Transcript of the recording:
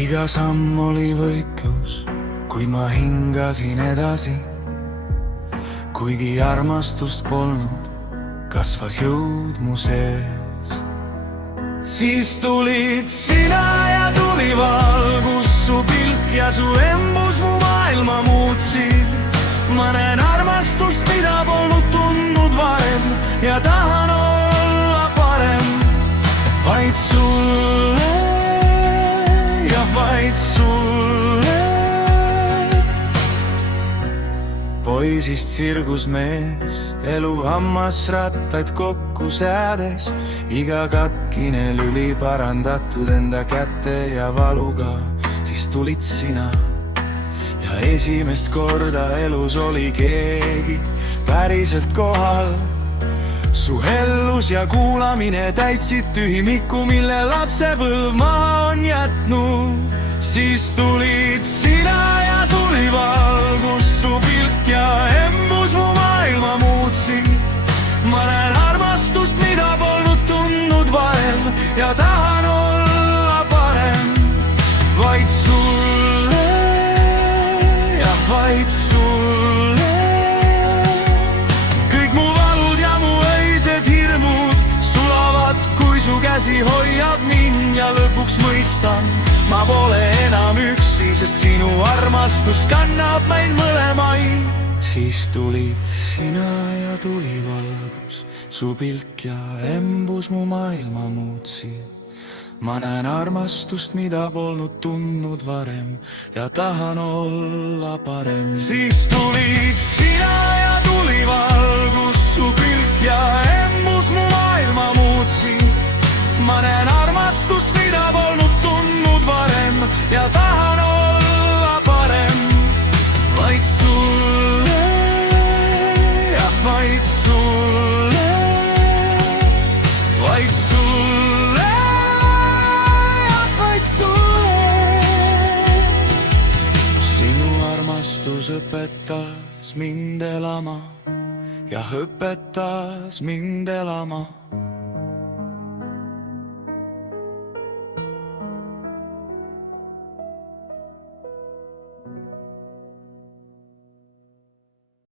iga samm oli võitlus, kuid ma hingasin edasi. Kuigi armastust polnud, kasvas jõud mu sees. Siis tulid sina ja tuli valgus, su pilk ja su embus mu maailma muutsid. Ma näen armastust, mida polnud tundnud varem ja tahan olla parem. Vaid sulle ja vaid sulle. Poisist tsirgusmees, elu hammasrattaid kokku säädes. Iga katkine lüli parandatud enda käte ja valuga. Siis tulid sina ja esimest korda elus oli keegi päriselt kohal. Su hellus ja kuulamine täitsid tühimiku, mille lapsepõlv maha on jätnud. Siis tulid sina ja tuli valgus, su pilk ja embus mu maailma muutsid. Ma näen armastust, mida polnud tundnud varem ja tahan olla parem. Vaid sulle ja vaid sulle. Kõik mu valud ja mu öised hirmud sulavad, kui su käsi hoiab mind ja lõpuks mõistan, ma pole enam üksi, sest sinu armastus kannab meid mõlemaid. Siis tulid sina ja tuli valgus, su pilk ja embus mu maailma muutsid. Ma näen armastust, mida polnud tundnud varem ja tahan olla parem. Siis tulid sina ja tuli valgus, su pilk ja embus mu maailma muutsid. Ma näen armastust, mida polnud tundnud varem ja tahan olla parem. Vaid sulle ja vaid sulle. Vaid sulle ja vaid sulle. Sinu armastus õpetas mind elama ja õpetas mind elama.